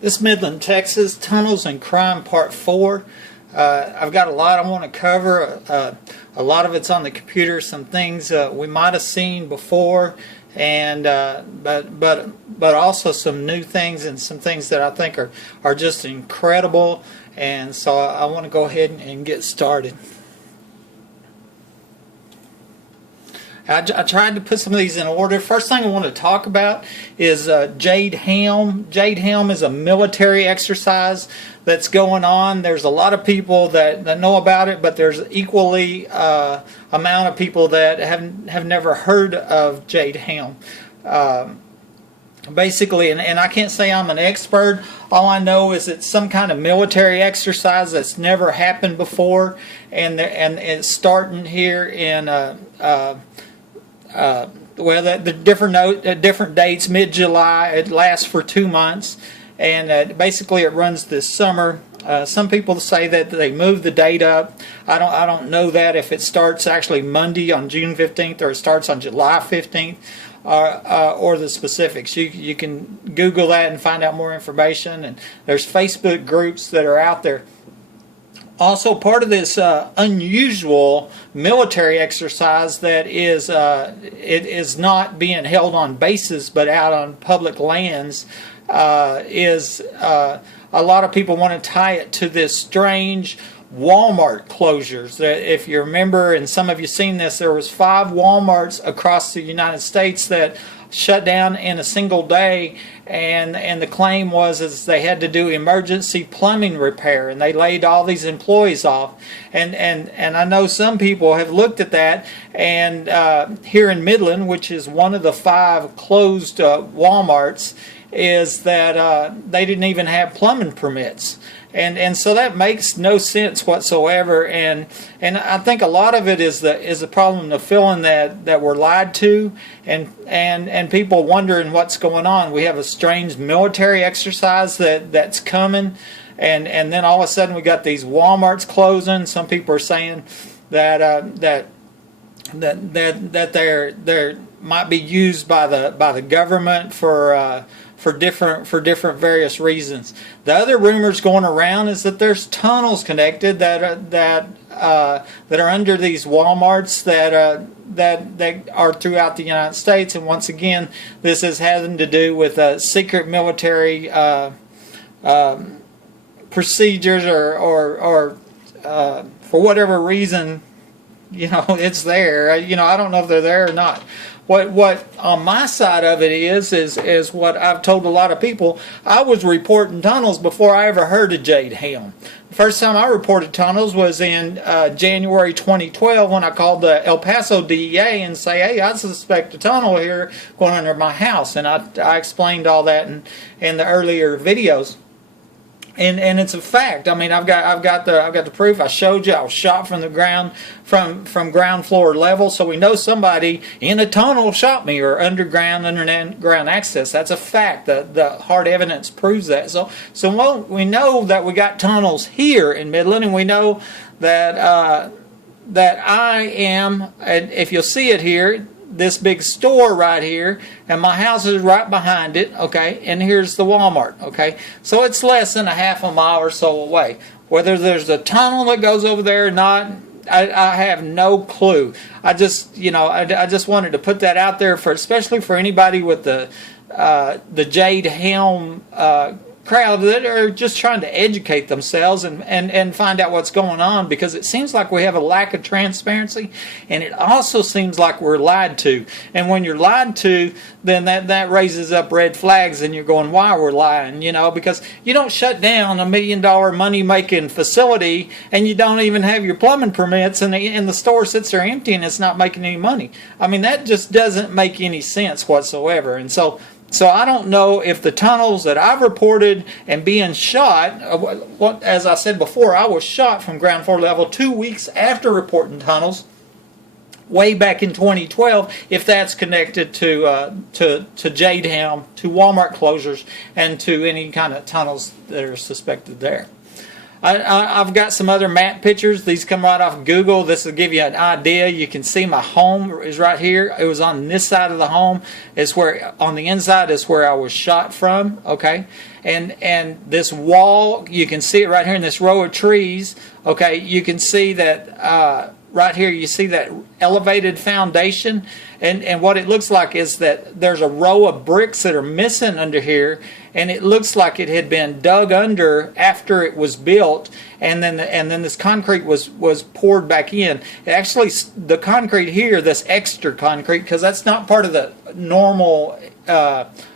This Midland, Texas, Tunnels and Crime Part 4. I've got a lot I want to cover. A lot of it's on the computer, some things we might have seen before, and but also some new things and some things that I think are just incredible. And so I want to go ahead and get started. I tried to put some of these in order. First thing I want to talk about is Jade Helm. Jade Helm is a military exercise that's going on. There's a lot of people that know about it, but there's equally amount of people that have never heard of Jade Helm. Basically, and I can't say I'm an expert. All I know is it's some kind of military exercise that's never happened before, and it's starting here in the different dates, mid-July. It lasts for 2 months, and basically it runs this summer. Some people say that they moved the date up. I don't know that if it starts actually Monday on June 15th or it starts on July 15th. Or the specifics. You can Google that and find out more information, and there's Facebook groups that are out there. Also, part of this unusual military exercise that is it is not being held on bases but out on public lands is a lot of people want to tie it to this strange Walmart closures. If you remember, and some of you seen this, there was 5 Walmarts across the United States that shut down in a single day, and the claim was they had to do emergency plumbing repair, and they laid all these employees off. And I know some people have looked at that, and here in Midland, which is one of the 5 closed Walmarts, is that they didn't even have plumbing permits. And so that makes no sense whatsoever, and I think a lot of it is the problem of feeling that we're lied to, and people wondering what's going on. We have a strange military exercise that's coming, and then all of a sudden we got these Walmarts closing. Some people are saying that they're might be used by the government for different various reasons. The other rumors going around is that there's tunnels connected that are under these Walmarts that are throughout the United States. And once again, this is having to do with secret military procedures or for whatever reason, it's there. I don't know if they're there or not. What on my side of it is what I've told a lot of people. I was reporting tunnels before I ever heard of Jade Helm. The first time I reported tunnels was in January 2012 when I called the El Paso DEA and say, hey, I suspect a tunnel here going under my house, and I explained all that in the earlier videos. And it's a fact. I mean, I've got the proof. I showed you. I was shot from the ground, from ground floor level. So we know somebody in a tunnel shot me, or underground access. That's a fact. The hard evidence proves that. So we know that we got tunnels here in Midland, and we know that I am. And if you'll see it here, this big store right here, and my house is right behind it, okay, and here's the Walmart, okay, so it's less than a half a mile or so away. Whether there's a tunnel that goes over there or not, I have no clue. I just wanted to put that out there especially for anybody with the Jade Helm crowd that are just trying to educate themselves and find out what's going on, because it seems like we have a lack of transparency, and it also seems like we're lied to. And when you're lied to, then that raises up red flags, and you're going, why we're lying, because you don't shut down $1 million money-making facility and you don't even have your plumbing permits, and the store sits there empty and it's not making any money. I mean, that just doesn't make any sense whatsoever. And so I don't know if the tunnels that I've reported and being shot, as I said before, I was shot from ground floor level 2 weeks after reporting tunnels, way back in 2012, if that's connected to Jade Helm, to Walmart closures, and to any kind of tunnels that are suspected there. I've got some other map pictures. These come right off Google. This will give you an idea. You can see my home is right here. It was on this side of the home. It's where, on the inside is where I was shot from, okay? And this wall, you can see it right here in this row of trees, okay? You can see that right here, you see that elevated foundation, and what it looks like is that there's a row of bricks that are missing under here, and it looks like it had been dug under after it was built, and then this concrete was poured back in. Actually, the concrete here, this extra concrete, because that's not part of the normal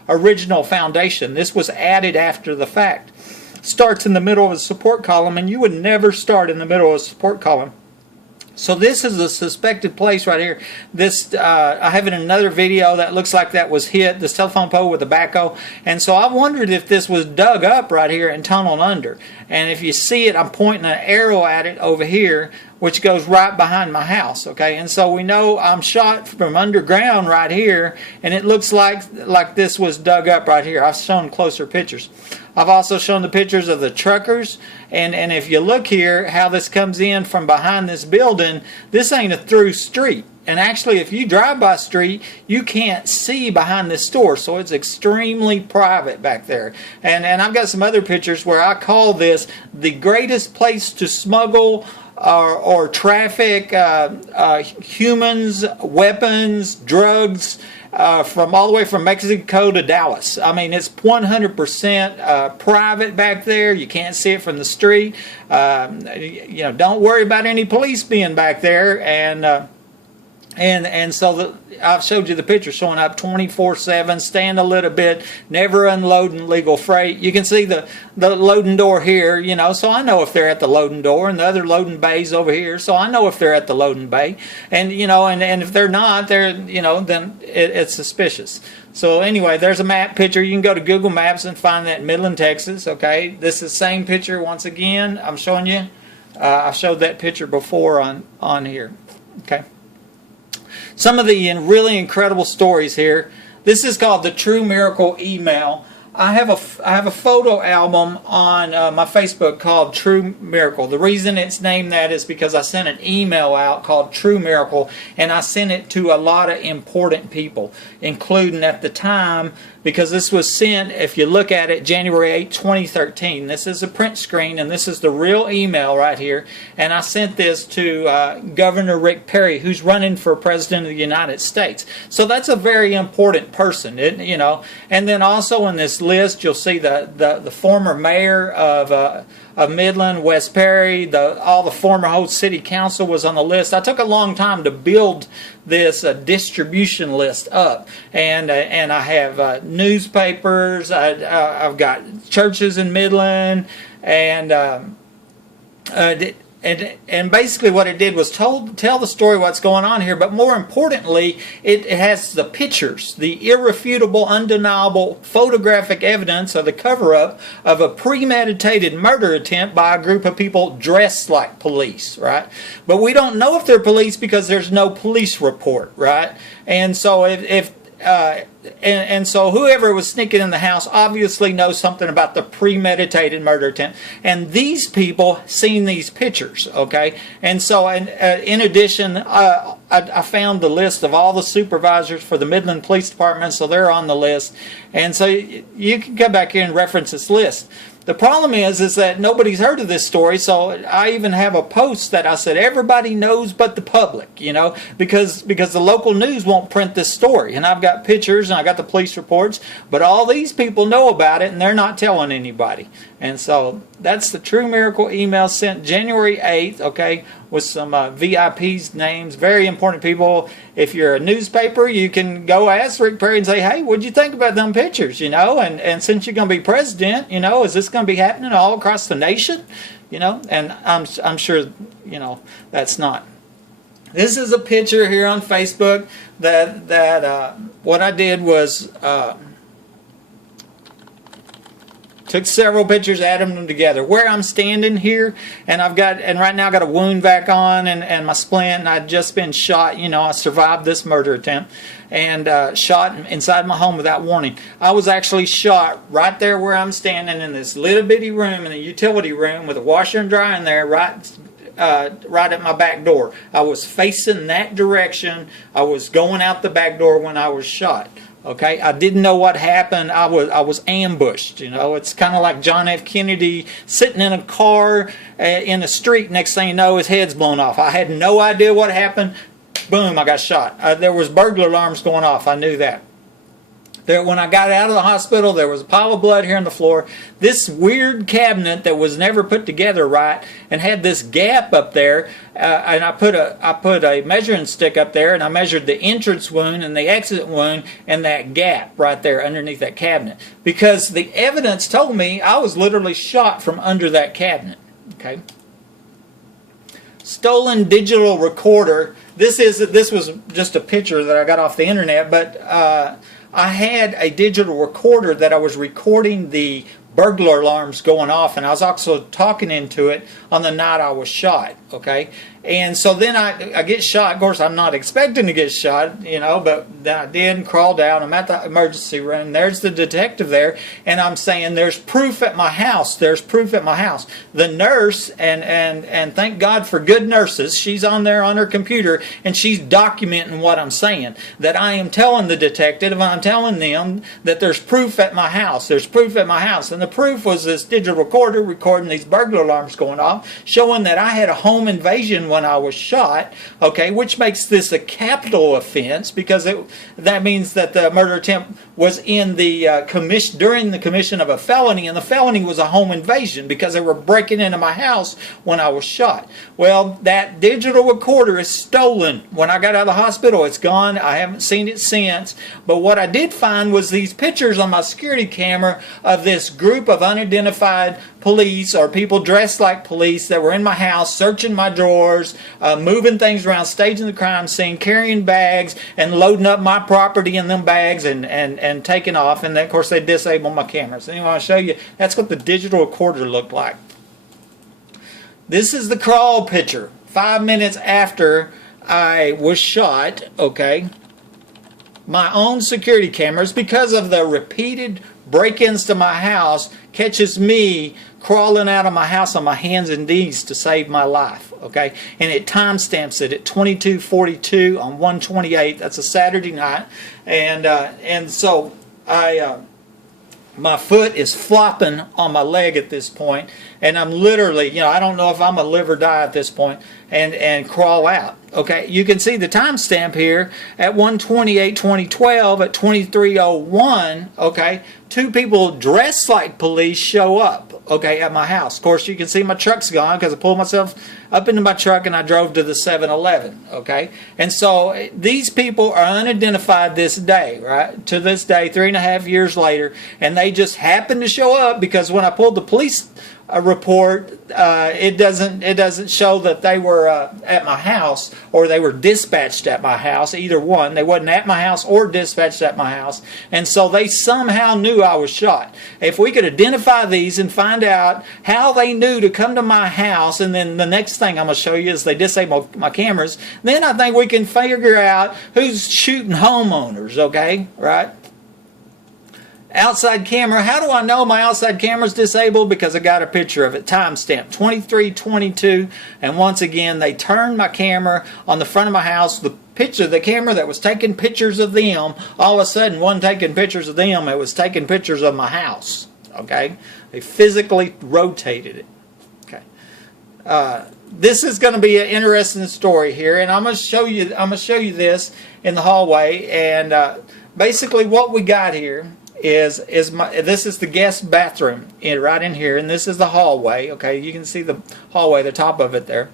original foundation. This was added after the fact. Starts in the middle of a support column, and you would never start in the middle of a support column. So this is a suspected place right here. This I have it in another video that looks like that was hit, this telephone pole with a backhoe. And so I wondered if this was dug up right here and tunneled under. And if you see it, I'm pointing an arrow at it over here, which goes right behind my house. Okay, and so we know I'm shot from underground right here, and it looks like this was dug up right here. I've shown closer pictures. I've also shown the pictures of the truckers, and if you look here, how this comes in from behind this building, this ain't a through street. And actually, if you drive by street, you can't see behind this store, so it's extremely private back there. And I've got some other pictures where I call this the greatest place to smuggle or traffic humans, weapons, drugs, from all the way from Mexico to Dallas. I mean, it's 100% private back there. You can't see it from the street. You know, don't worry about any police being back there. And so I've showed you the picture showing up 24/7, stand a little bit, never unloading legal freight. You can see the loading door here, you know, so I know if they're at the loading door, and the other loading bay's over here, so I know if they're at the loading bay. And, you know, and if they're not, you know, then it's suspicious. So anyway, there's a map picture. You can go to Google Maps and find that in Midland, Texas, okay? This is the same picture once again. I'm showing you. I showed that picture before on here, okay? Some of the really incredible stories here. This is called the True Miracle Email. I have a photo album on my Facebook called True Miracle. The reason it's named that is because I sent an email out called True Miracle, and I sent it to a lot of important people, including at the time, because this was sent, if you look at it, January 8, 2013. This is a print screen, and this is the real email right here. And I sent this to Governor Rick Perry, who's running for President of the United States. So that's a very important person, you know. And then also in this list, you'll see the former mayor of Midland, Wes Perry, all the former whole city council was on the list. I took a long time to build this distribution list up, and I have newspapers. I've got churches in Midland, and basically what it did was tell the story what's going on here, but more importantly, it has the pictures, the irrefutable, undeniable photographic evidence of the cover-up of a premeditated murder attempt by a group of people dressed like police, right? But we don't know if they're police because there's no police report, right? And so so whoever was sneaking in the house obviously knows something about the premeditated murder attempt. And these people seen these pictures, okay? And so in addition, I found the list of all the supervisors for the Midland Police Department, so they're on the list. And so you can come back here and reference this list. The problem is that nobody's heard of this story, so I even have a post that I said everybody knows but the public, you know, because the local news won't print this story. And I've got pictures and I got the police reports, but all these people know about it and they're not telling anybody. And so that's the True Miracle email sent January 8th, okay, with some VIPs names, very important people. If you're a newspaper, you can go ask Rick Perry and say, hey, what'd you think about them pictures, you know? And since you're going to be president, you know, is this going to be happening all across the nation? You know, and I'm sure, you know, that's not. This is a picture here on Facebook that what I did was Took several pictures, added them together. Where I'm standing here, and right now I got a wound vac on and my splint, and I'd just been shot. I survived this murder attempt and shot inside my home without warning. I was actually shot right there where I'm standing in this little bitty room, in the utility room, with a washer and dryer in there, right at my back door. I was facing that direction. I was going out the back door when I was shot. Okay, I didn't know what happened. I was ambushed. It's kind of like John F. Kennedy sitting in a car in the street. Next thing you know, his head's blown off. I had no idea what happened. Boom, I got shot. There was burglar alarms going off. I knew that. When I got out of the hospital, there was a pile of blood here on the floor. This weird cabinet that was never put together right and had this gap up there. And I put a measuring stick up there, and I measured the entrance wound and the exit wound and that gap right there underneath that cabinet. Because the evidence told me I was literally shot from under that cabinet. Okay. Stolen digital recorder. This was just a picture that I got off the internet, but I had a digital recorder that I was recording the burglar alarms going off, and I was also talking into it on the night I was shot. Okay, and so then I get shot. Of course, I'm not expecting to get shot, but then I did and crawled out. I'm at the emergency room. There's the detective there, and I'm saying, "There's proof at my house. There's proof at my house." The nurse, and thank God for good nurses, she's on there on her computer, and she's documenting what I'm saying. That I am telling the detective, and I'm telling them that there's proof at my house. There's proof at my house, and the proof was this digital recorder recording these burglar alarms going off, showing that I had a home invasion when I was shot, okay, which makes this a capital offense, because that means that the murder attempt was in the during the commission of a felony, and the felony was a home invasion because they were breaking into my house when I was shot. Well, that digital recorder is stolen. When I got out of the hospital, it's gone. I haven't seen it since. But what I did find was these pictures on my security camera of this group of unidentified police, or people dressed like police, that were in my house, searching my drawers, moving things around, staging the crime scene, carrying bags, and loading up my property in them bags and taking off. And then, of course, they disabled my cameras. Anyway, I'll show you. That's what the digital recorder looked like. This is the crawl picture 5 minutes after I was shot. Okay, my own security cameras, because of the repeated break-ins to my house, catches me crawling out of my house on my hands and knees to save my life. Okay, and it timestamps it at 22:42 on 1/28. That's a Saturday night, and so my foot is flopping on my leg at this point, and I'm literally, I don't know if I'm a live or die at this point, and crawl out. Okay, you can see the timestamp here at 1/28/2012 at 23:01. Okay, two people dressed like police show up. Okay, at my house. Of course, you can see my truck's gone because I pulled myself up into my truck and I drove to the 7-Eleven. Okay, and so these people are unidentified this day, right? To this day, 3.5 years later, and they just happened to show up because when I pulled the police report, it doesn't show that they were at my house or they were dispatched at my house. Either one, they wasn't at my house or dispatched at my house, and so they somehow knew I was shot. If we could identify these and find out how they knew to come to my house, and then the next thing I'm going to show you is they disabled my cameras, then I think we can figure out who's shooting homeowners. Okay, right? Outside camera. How do I know my outside camera's disabled? Because I got a picture of it. Timestamp 23:22. And once again, they turned my camera on the front of my house. The camera that was taking pictures of them, all of a sudden wasn't taking pictures of them. It was taking pictures of my house. Okay? They physically rotated it. Okay. This is going to be an interesting story here, and I'm going to show you this in the hallway. And basically, what we got here this is the guest bathroom right in here, and this is the hallway. Okay, you can see the hallway, the top of it there.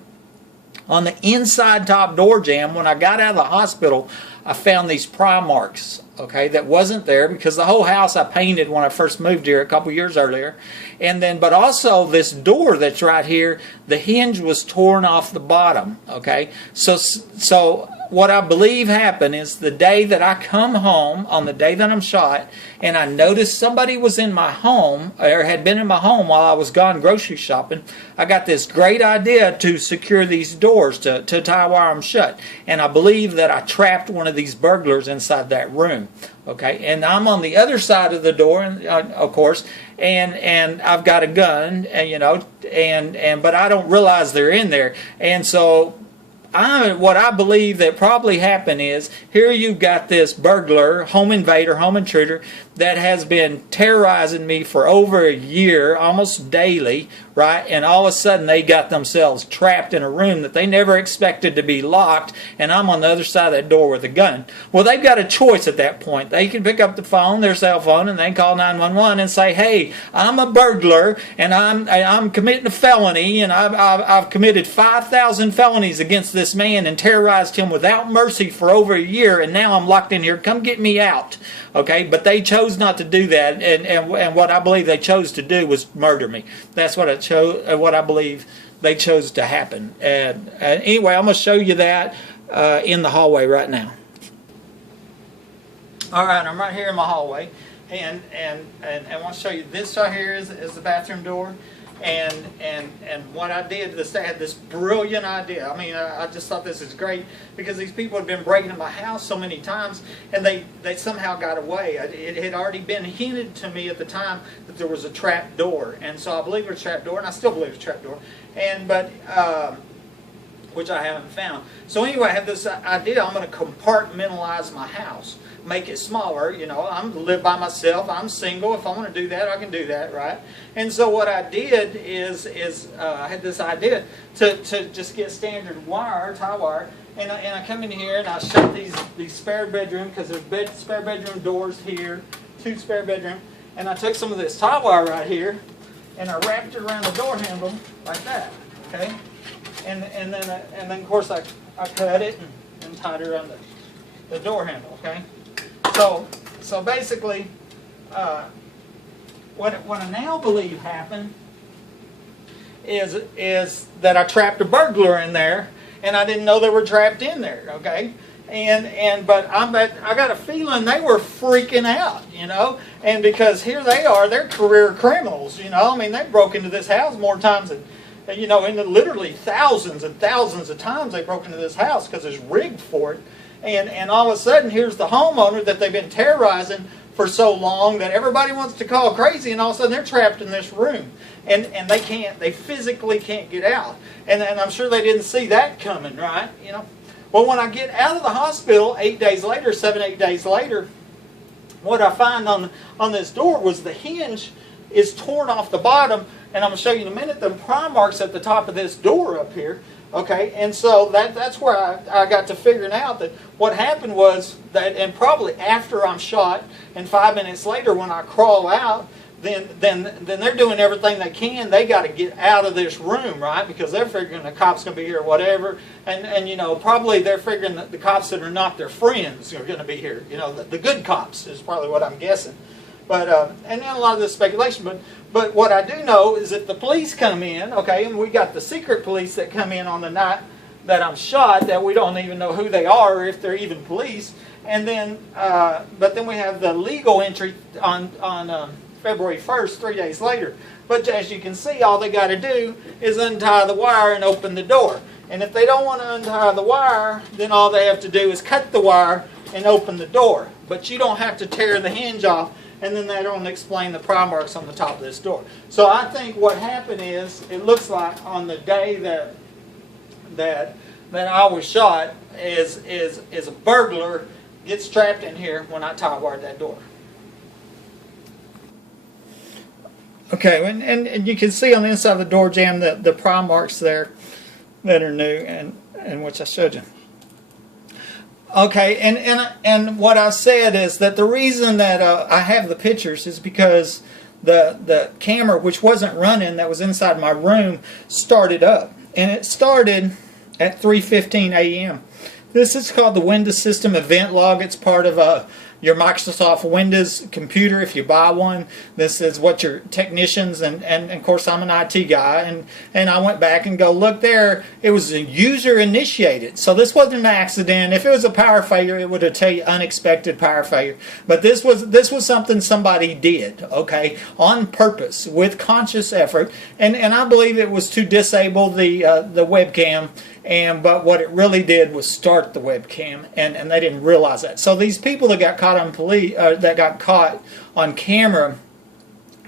On the inside top door jamb, when I got out of the hospital, I found these pry marks. Okay, that wasn't there because the whole house I painted when I first moved here a couple years earlier, and then but also this door that's right here, the hinge was torn off the bottom. Okay, so what I believe happened is the day that I come home, on the day that I'm shot, and I noticed somebody was in my home, or had been in my home while I was gone grocery shopping, I got this great idea to secure these doors, to tie wire them shut. And I believe that I trapped one of these burglars inside that room. Okay, and I'm on the other side of the door, of course, and I've got a gun, and but I don't realize they're in there, and so what I believe that probably happened is, here you've got this burglar, home invader, home intruder, that has been terrorizing me for over a year, almost daily, right? And all of a sudden they got themselves trapped in a room that they never expected to be locked, and I'm on the other side of that door with a gun. Well, they've got a choice at that point. They can pick up the phone, their cell phone, and they can call 911 and say, hey, I'm a burglar, and I'm committing a felony, and I've committed 5,000 felonies against this man and terrorized him without mercy for over a year, and now I'm locked in here. Come get me out. Okay, but they chose not to do that, and what I believe they chose to do was murder me. That's what I believe they chose to happen. And anyway, I'm going to show you that in the hallway right now. All right, I'm right here in my hallway, and I want to show you this right here is the bathroom door. And what I did is I had this brilliant idea. I mean, I just thought this is great, because these people had been breaking into my house so many times, and they somehow got away. It had already been hinted to me at the time that there was a trap door, and so I believe it was a trap door, and I still believe it's a trap door. Which I haven't found. So anyway, I have this idea. I'm going to compartmentalize my house, make it smaller. I'm live by myself. I'm single. If I want to do that, I can do that, right? And so what I did is I had this idea to just get standard wire, tie wire, and I come in here and I shut these spare bedroom, because there's spare bedroom doors here, 2 spare bedroom, and I took some of this tie wire right here and I wrapped it around the door handle like that. Okay. And then of course I cut it and tied it around the door handle. Okay, so basically, what I now believe happened is that I trapped a burglar in there, and I didn't know they were trapped in there. Okay, but I got a feeling they were freaking out, and because here they are, they're career criminals. I mean, they broke into this house more times than. And literally thousands and thousands of times they broke into this house, because it's rigged for it. And all of a sudden, here's the homeowner that they've been terrorizing for so long that everybody wants to call crazy, and all of a sudden they're trapped in this room. And they physically can't get out. And I'm sure they didn't see that coming, right? Well, when I get out of the hospital 8 days later, 7-8 days later, what I find on this door was the hinge is torn off the bottom. And I'm going to show you in a minute the pry marks at the top of this door up here. Okay, and so that's where I got to figuring out that what happened was that, and probably after I'm shot, and 5 minutes later when I crawl out, then they're doing everything they can. They got to get out of this room, right? Because they're figuring the cops going to be here or whatever, and probably they're figuring that the cops that are not their friends are going to be here. The good cops is probably what I'm guessing. But and then a lot of this speculation, but what I do know is that the police come in, okay, and we got the secret police that come in on the night that I'm shot, that we don't even know who they are or if they're even police, and then but then we have the legal entry on February 1st, 3 days later. But as you can see, all they got to do is untie the wire and open the door. And if they don't want to untie the wire, then all they have to do is cut the wire and open the door. But you don't have to tear the hinge off. And then they don't explain the pry marks on the top of this door. So I think what happened is, it looks like on the day that I was shot, is a burglar gets trapped in here when I tie wired that door. Okay, and you can see on the inside of the door jamb the pry marks there that are new, and which I showed you. Okay, and what I said is that the reason that I have the pictures is because the camera, which wasn't running, that was inside my room, started up. And it started at 3:15 a.m. This is called the Windows System Event Log. It's part of your Microsoft Windows computer if you buy one. This is what your technicians, and of course I'm an IT guy, and I went back and go, look there, it was a user initiated. So this wasn't an accident. If it was a power failure, it would have tell you unexpected power failure. But this was something somebody did, okay, on purpose, with conscious effort, and I believe it was to disable the webcam. But what it really did was start the webcam, and they didn't realize that. So these people that got caught on camera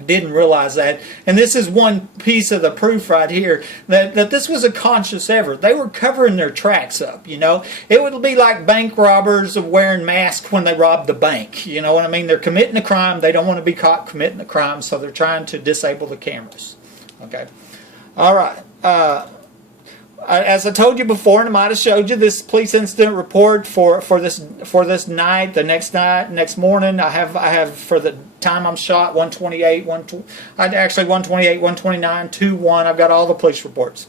didn't realize that. And this is one piece of the proof right here that this was a conscious effort. They were covering their tracks up, you know. It would be like bank robbers wearing masks when they rob the bank. You know what I mean? They're committing a crime. They don't want to be caught committing a crime, so they're trying to disable the cameras. Okay. All right. As I told you before, and I might have showed you this police incident report for this night, the next morning. I have for the time I'm shot 128, 128, 129, 2-1. I've got all the police reports.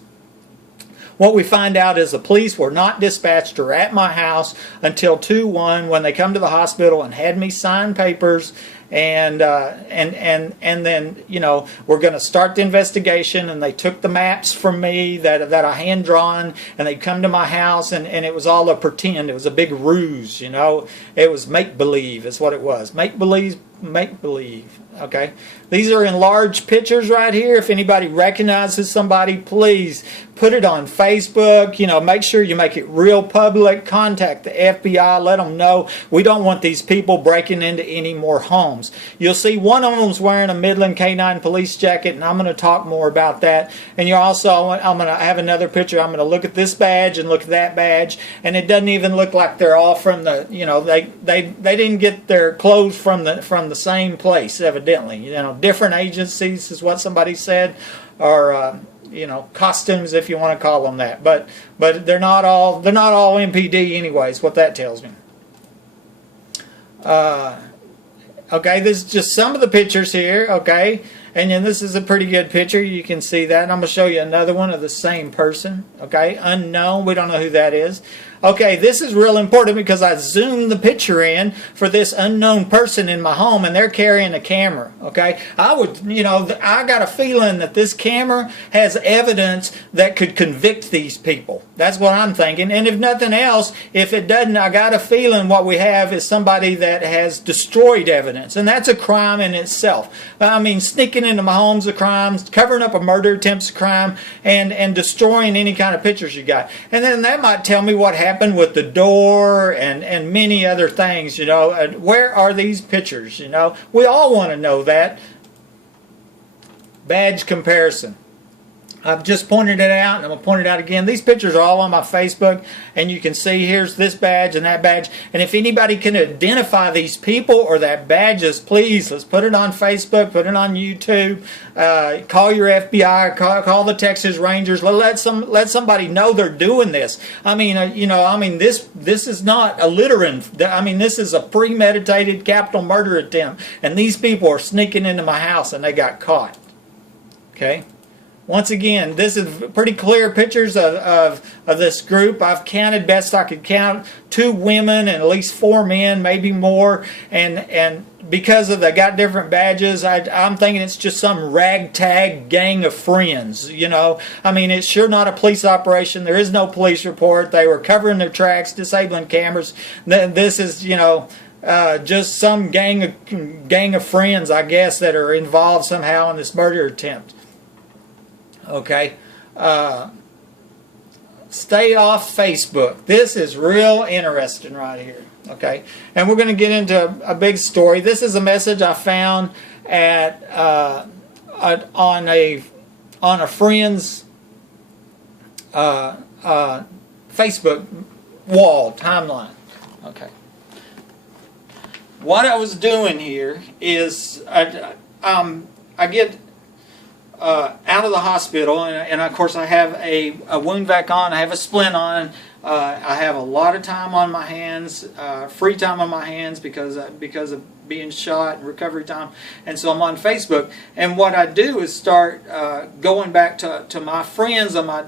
What we find out is the police were not dispatched or at my house until 2-1 when they come to the hospital and had me sign papers. And then, you know, we're going to start the investigation, and they took the maps from me that I hand drawn, and they come to my house, and it was all a pretend. It was a big ruse, you know. It was make believe is what it was. Make believe. Okay, these are enlarged pictures right here. If anybody recognizes somebody, please put it on Facebook. You know, make sure you make it real public. Contact the FBI. Let them know we don't want these people breaking into any more homes. You'll see one of them's wearing a Midland K9 Police jacket, and I'm going to talk more about that. And you're also, I'm going to have another picture. I'm going to look at this badge and look at that badge, and it doesn't even look like they're all from the, you know, they didn't get their clothes from the same place, evidently. You know, different agencies is what somebody said, or you know, costumes, if you want to call them that. But they're not all MPD anyways. What that tells me. Okay, this is just some of the pictures here. Okay, and then this is a pretty good picture. You can see that. And I'm going to show you another one of the same person. Okay, unknown. We don't know who that is. Okay, this is real important because I zoomed the picture in for this unknown person in my home, and they're carrying a camera. Okay, I got a feeling that this camera has evidence that could convict these people. That's what I'm thinking. And if nothing else, if it doesn't, I got a feeling what we have is somebody that has destroyed evidence, and that's a crime in itself. I mean, sneaking into my home's a crime, covering up a murder attempt's a crime, and destroying any kind of pictures you got. And then that might tell me what happened with the door and many other things, you know. Where are these pictures, you know? We all want to know that. Badge comparison. I've just pointed it out, and I'm going to point it out again. These pictures are all on my Facebook, and you can see here's this badge and that badge. And if anybody can identify these people or that badges, please, let's put it on Facebook, put it on YouTube, call your FBI, call the Texas Rangers. Let somebody know they're doing this. I mean, this is not a littering. I mean, this is a premeditated capital murder attempt, and these people are sneaking into my house, and they got caught. Okay. Once again, this is pretty clear pictures of this group. I've counted best I could count 2 women and at least 4 men, maybe more. And because they got different badges, I'm thinking it's just some ragtag gang of friends. You know, I mean, it's sure not a police operation. There is no police report. They were covering their tracks, disabling cameras. This is, you know, just some gang of friends, I guess, that are involved somehow in this murder attempt. Okay, stay off Facebook. This is real interesting right here. Okay, and we're going to get into a big story. This is a message I found on a friend's Facebook wall timeline. Okay, what I was doing here is I get out of the hospital, and of course I have a wound vac on, I have a splint on, I have a lot of time on my hands, free time on my hands because of being shot and recovery time, and so I'm on Facebook. And what I do is start going back to my friends on my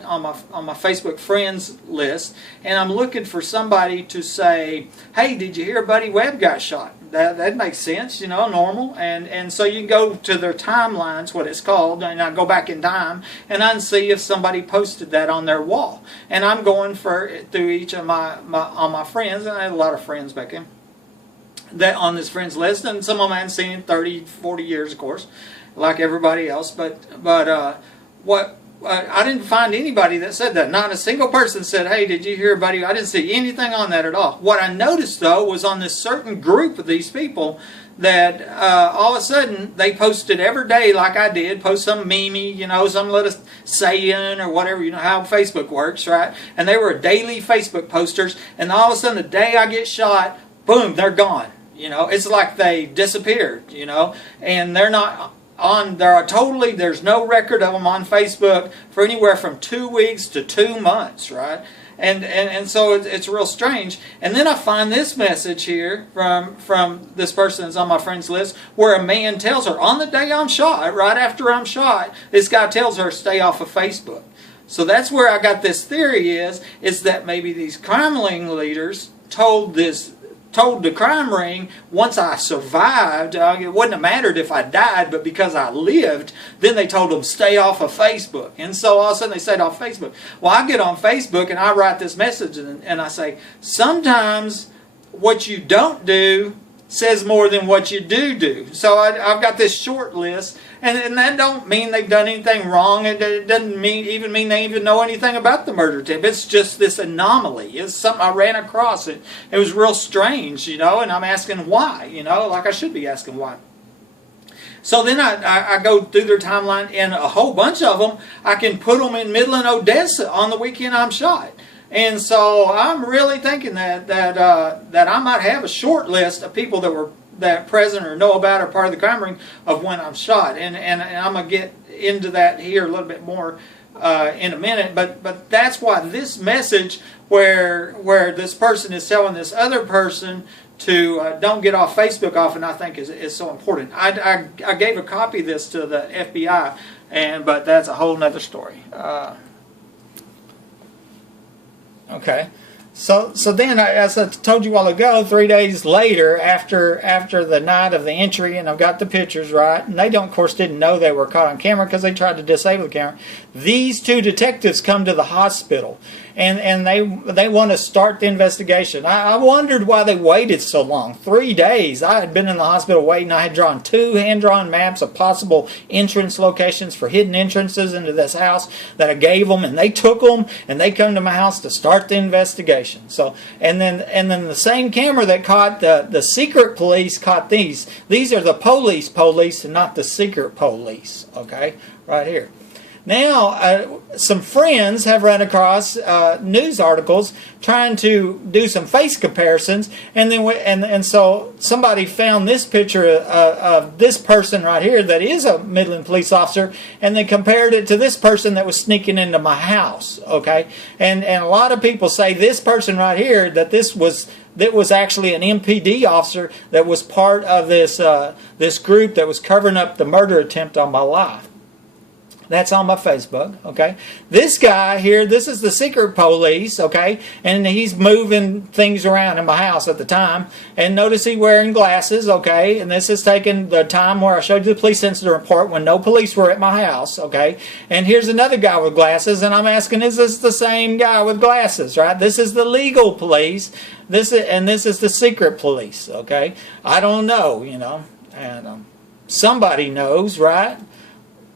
Facebook friends list, and I'm looking for somebody to say, hey, did you hear Buddy Webb got shot? that makes sense, normal. And so you can go to their timelines, what it's called, and I go back in time and unsee if somebody posted that on their wall. And I'm going through each of my friends, and I had a lot of friends back then, that on this friends list, and some of them I hadn't seen in 30, 40 years, of course, like everybody else. But I didn't find anybody that said that. Not a single person said, hey, did you hear about it? I didn't see anything on that at all. What I noticed, though, was on this certain group of these people that all of a sudden they posted every day like I did, post some meme, some little saying or whatever, how Facebook works, right? And they were daily Facebook posters, and all of a sudden the day I get shot, boom, they're gone. It's like they disappeared, and they're not on, there's no record of them on Facebook for anywhere from 2 weeks to 2 months, right? And so it's real strange. And then I find this message here from this person that's on my friends list, where a man tells her, on the day I'm shot, right after I'm shot, this guy tells her, stay off of Facebook. So that's where I got this theory is that maybe these crime ring leaders told the crime ring, once I survived, it wouldn't have mattered if I died, but because I lived, then they told them, stay off of Facebook. And so all of a sudden they stayed off Facebook. Well, I get on Facebook and I write this message and I say, sometimes what you don't do says more than what you do. So I've got this short list, and that don't mean they've done anything wrong. It doesn't mean they even know anything about the murder tip. It's just this anomaly. It's something I ran across. It was real strange, and I'm asking why, like I should be asking why. So then I go through their timeline, and a whole bunch of them, I can put them in Midland, Odessa on the weekend I'm shot. And so I'm really thinking that I might have a short list of people that present or know about or part of the crime ring of when I'm shot. And I'm going to get into that here a little bit more in a minute. But that's why this message where this person is telling this other person to don't get off Facebook often, I think is so important. I gave a copy of this to the FBI, but that's a whole nother story. Okay, so then, as I told you a while ago, 3 days later, after the night of the entry, and I've got the pictures, right, and they of course didn't know they were caught on camera because they tried to disable the camera. These two detectives come to the hospital, and they want to start the investigation. I wondered why they waited so long. 3 days. I had been in the hospital waiting. I had drawn 2 hand-drawn maps of possible entrance locations for hidden entrances into this house that I gave them, and they took them, and they come to my house to start the investigation. So, and then the same camera that caught the secret police caught these. These are the police, and not the secret police. Okay, right here. Now, some friends have run across news articles trying to do some face comparisons, and so somebody found this picture of this person right here that is a Midland police officer, and they compared it to this person that was sneaking into my house. Okay, and a lot of people say this person right here that was actually an MPD officer that was part of this group that was covering up the murder attempt on my life. That's on my Facebook, okay? This guy here, this is the secret police, okay? And he's moving things around in my house at the time. And notice he's wearing glasses, okay? And this is taking the time where I showed you the police incident report when no police were at my house, okay? And here's another guy with glasses, and I'm asking, is this the same guy with glasses, right? This is the legal police, this is the secret police, okay? I don't know, and somebody knows, right?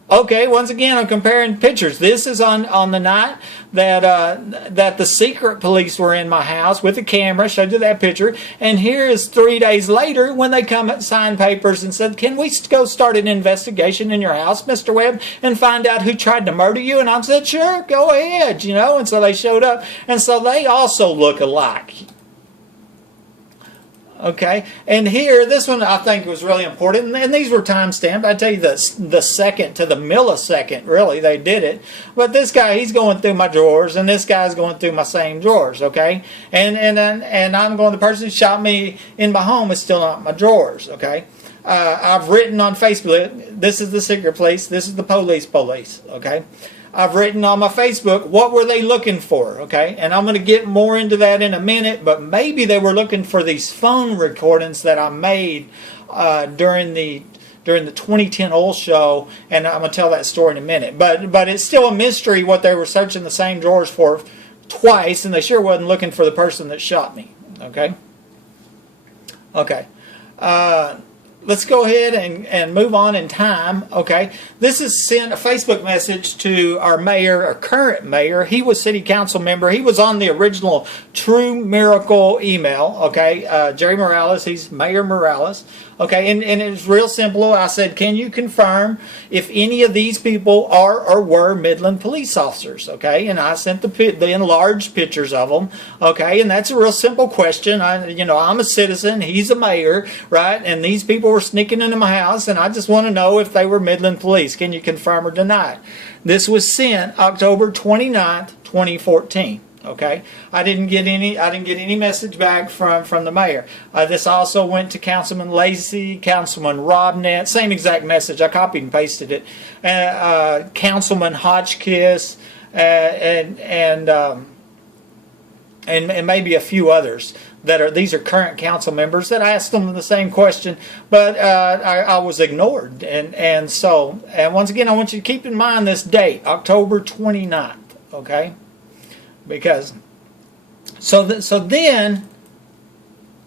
Okay, once again, I'm comparing pictures. This is on the night that the secret police were in my house with a camera. Showed you that picture. And here is 3 days later when they come and sign papers and said, "Can we go start an investigation in your house, Mr. Webb, and find out who tried to murder you?" And I said, "Sure, go ahead." And so they showed up, and so they also look alike. Okay, and here, this one I think was really important, and these were time-stamped. I tell you the second to the millisecond, really, they did it. But this guy, he's going through my drawers, and this guy's going through my same drawers, okay? And I'm going, the person who shot me in my home is still not in my drawers, okay? I've written on Facebook, this is the secret police, this is the police, okay? I've written on my Facebook, what were they looking for, okay? And I'm going to get more into that in a minute, but maybe they were looking for these phone recordings that I made during the 2010 oil show, and I'm going to tell that story in a minute. But it's still a mystery what they were searching the same drawers for twice, and they sure wasn't looking for the person that shot me, okay? Okay. Let's go ahead and move on in time. Okay, this is sent a Facebook message to our mayor, our current mayor. He was city council member. He was on the original True Miracle email. Okay, Jerry Morales. He's Mayor Morales. Okay, and it's real simple. I said, can you confirm if any of these people are or were Midland police officers? Okay, and I sent the enlarged pictures of them. Okay, and that's a real simple question. I'm a citizen. He's a mayor, right? And these people were sneaking into my house, and I just want to know if they were Midland police. Can you confirm or deny it? This was sent October 29th, 2014. Okay, I didn't get any message back from the mayor. This also went to Councilman Lacey, Councilman Robnett, same exact message. I copied and pasted it. Councilman Hotchkiss, and maybe a few others these are current council members that asked them the same question, but I was ignored. And once again, I want you to keep in mind this date, October 29th. Okay. Because, so then,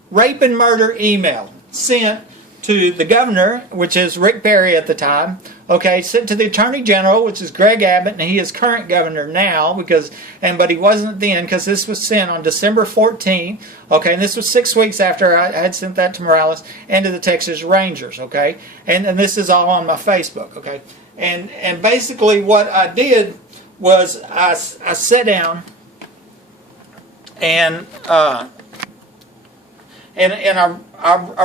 rape and murder email sent to the governor, which is Rick Perry at the time, okay, sent to the attorney general, which is Greg Abbott, and he is current governor now, but he wasn't then, because this was sent on December 14th, okay, and this was 6 weeks after I had sent that to Morales, and to the Texas Rangers, okay, and this is all on my Facebook, okay, and basically what I did was I sat down, and I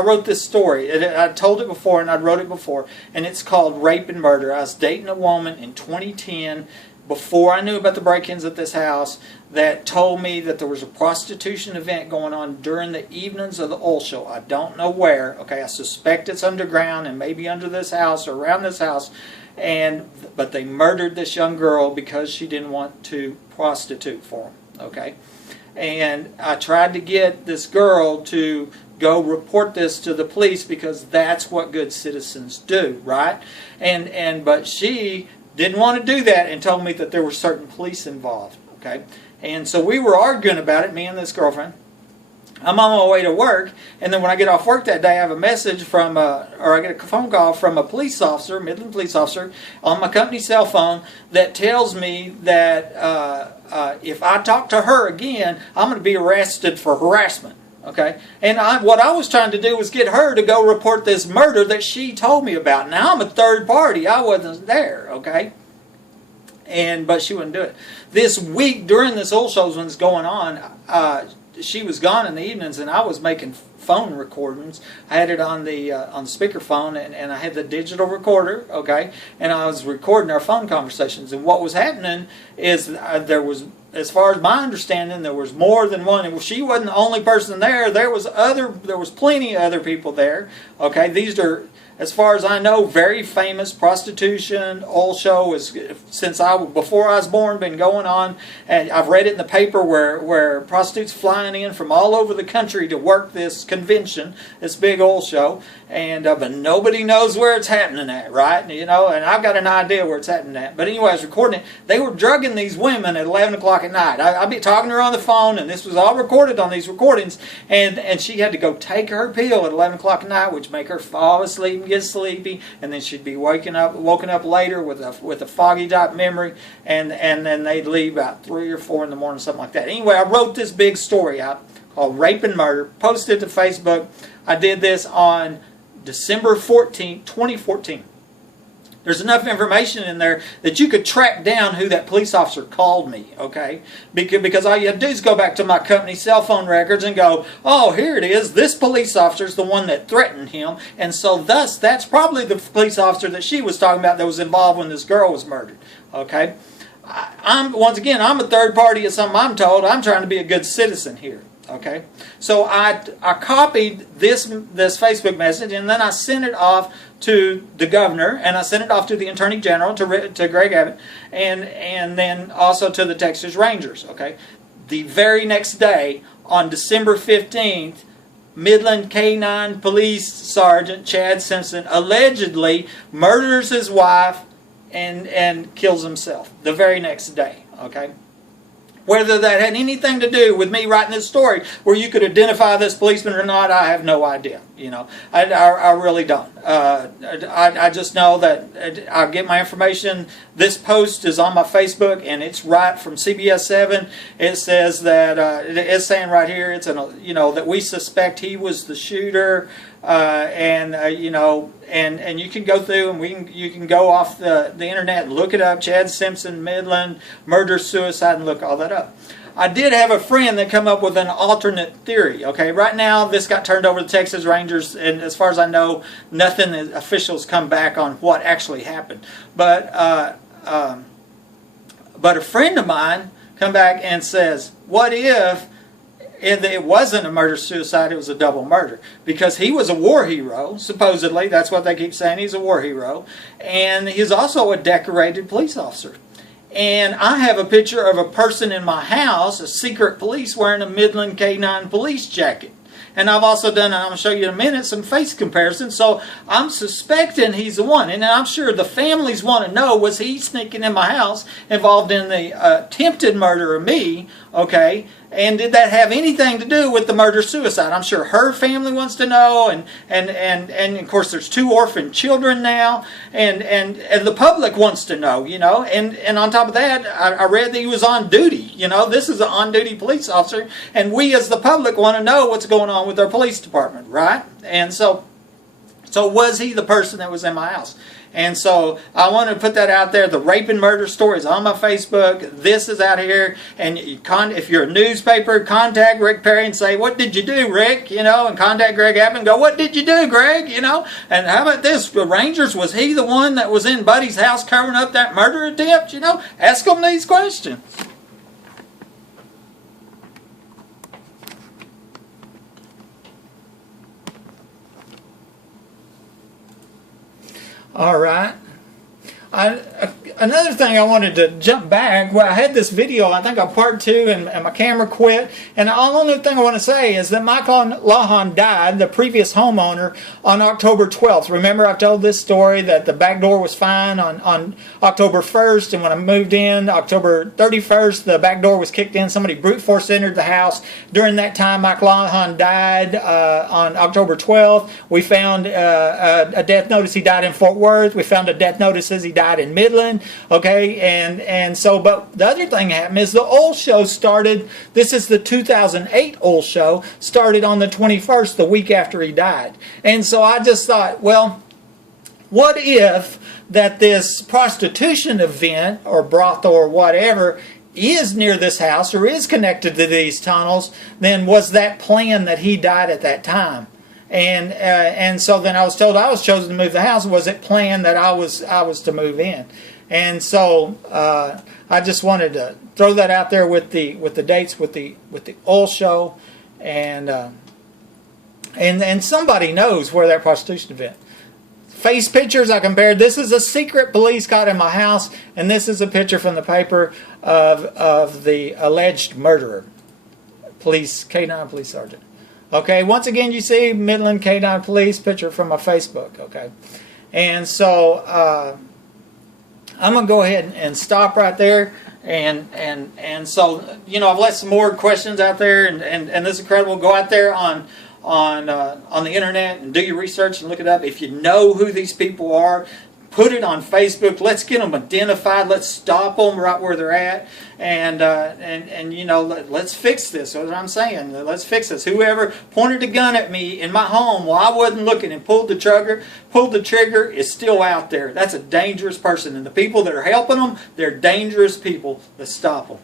wrote this story. I told it before, and I wrote it before, and it's called Rape and Murder. I was dating a woman in 2010, before I knew about the break-ins at this house, that told me that there was a prostitution event going on during the evenings of the oil show. I don't know where. Okay, I suspect it's underground and maybe under this house or around this house. But they murdered this young girl because she didn't want to prostitute for them. Okay. And I tried to get this girl to go report this to the police because that's what good citizens do, right? But she didn't want to do that and told me that there were certain police involved, okay? And so we were arguing about it, me and this girlfriend. I'm on my way to work, and then when I get off work that day, I have a message I get a phone call from a police officer, Midland police officer, on my company cell phone that tells me that if I talk to her again, I'm going to be arrested for harassment. Okay, and what I was trying to do was get her to go report this murder that she told me about. Now I'm a third party; I wasn't there. Okay. But she wouldn't do it. This week during this oil show when it's going on, she was gone in the evenings, and I was making phone recordings. I had it on the speakerphone, and I had the digital recorder, okay, and I was recording our phone conversations. And what was happening is there was, as far as my understanding, there was more than one. She wasn't the only person there. There was plenty of other people there. Okay, these are, as far as I know, very famous prostitution oil show before I was born, been going on, and I've read it in the paper where prostitutes flying in from all over the country to work this convention, this big oil show, but nobody knows where it's happening at, right? And I've got an idea where it's happening at. But anyway, I was recording it. They were drugging these women at 11 o'clock at night. I'd be talking to her on the phone, and this was all recorded on these recordings, and she had to go take her pill at 11 o'clock at night, which make her fall asleep and get sleepy, and then she'd be woken up later with a foggy type memory, and then they'd leave about 3 or 4 in the morning, something like that. Anyway, I wrote this big story out called Rape and Murder, posted it to Facebook. I did this on December 14th, 2014. There's enough information in there that you could track down who that police officer called me, okay? Because all you have to do is go back to my company cell phone records and go, oh, here it is. This police officer is the one that threatened him. And so thus, that's probably the police officer that she was talking about that was involved when this girl was murdered, okay? Once again, I'm a third party of something I'm told. I'm trying to be a good citizen here. Okay, so I copied this Facebook message, and then I sent it off to the governor, and I sent it off to the Attorney General, to Greg Abbott, and then also to the Texas Rangers. Okay, the very next day, on December 15th, Midland K9 Police Sergeant Chad Simpson allegedly murders his wife and kills himself the very next day. Okay. Whether that had anything to do with me writing this story where you could identify this policeman or not, I have no idea. You know, I really don't. I just know that I get my information. This post is on my Facebook, and it's right from CBS 7. It says that it's saying right here, it's that we suspect he was the shooter, and you can go through and you can go off the internet and look it up. Chad Simpson, Midland, murder, suicide, and look all that up. I did have a friend that come up with an alternate theory. Okay, right now this got turned over to Texas Rangers, and as far as I know, nothing officials come back on what actually happened. But a friend of mine come back and says, "What if it wasn't a murder-suicide, it was a double murder?" Because he was a war hero, supposedly. That's what they keep saying. He's a war hero. And he's also a decorated police officer. And I have a picture of a person in my house, a secret police, wearing a Midland K9 Police jacket. And I've also done, and I'm going to show you in a minute, some face comparisons. So I'm suspecting he's the one. And I'm sure the families want to know, was he sneaking in my house involved in the attempted murder of me? Okay. And did that have anything to do with the murder-suicide? I'm sure her family wants to know, and of course there's 2 orphan children now, and the public wants to know, and on top of that, I read that he was on duty. This is an on-duty police officer, and we as the public want to know what's going on with our police department, right? And so was he the person that was in my house? And so I want to put that out there. The rape and murder story is on my Facebook. This is out here. And if you're a newspaper, contact Rick Perry and say, "What did you do, Rick?" And contact Greg Abbott and go, "What did you do, Greg?" And how about this? The Rangers, was he the one that was in Buddy's house covering up that murder attempt? Ask them these questions. All right. Another thing I wanted to jump back. Well, I had this video, I think on part 2, and my camera quit. And the only thing I want to say is that Michael Lawhon died, the previous homeowner, on October 12th. Remember, I've told this story that the back door was fine on October 1st, and when I moved in, October 31st, the back door was kicked in. Somebody brute force entered the house. During that time, Michael Lawhon died on October 12th. We found a death notice. He died in Fort Worth. We found a death notice as he died in Midland. Okay, and so, but the other thing happened is the oil show started. This is the 2008 oil show, started on the 21st, the week after he died. And so I just thought, well, what if that this prostitution event or brothel or whatever is near this house or is connected to these tunnels? Then was that planned that he died at that time? And so then I was told I was chosen to move the house. Was it planned that I was to move in? And so I just wanted to throw that out there with the dates with the oil show, and somebody knows where that prostitution event. Face pictures I compared. This is a secret police caught in my house, and this is a picture from the paper of the alleged murderer, K9 Police Sergeant. Okay, once again, you see Midland K9 Police, picture from my Facebook. Okay, and so I'm gonna go ahead and stop right there, and so I've left some more questions out there, and this is incredible. Go out there on the internet and do your research and look it up. If you know who these people are, put it on Facebook. Let's get them identified. Let's stop them right where they're at, and let's fix this. That's what I'm saying. Let's fix this. Whoever pointed a gun at me in my home while I wasn't looking and pulled the trigger is still out there. That's a dangerous person, and the people that are helping them, they're dangerous people. Let's stop them.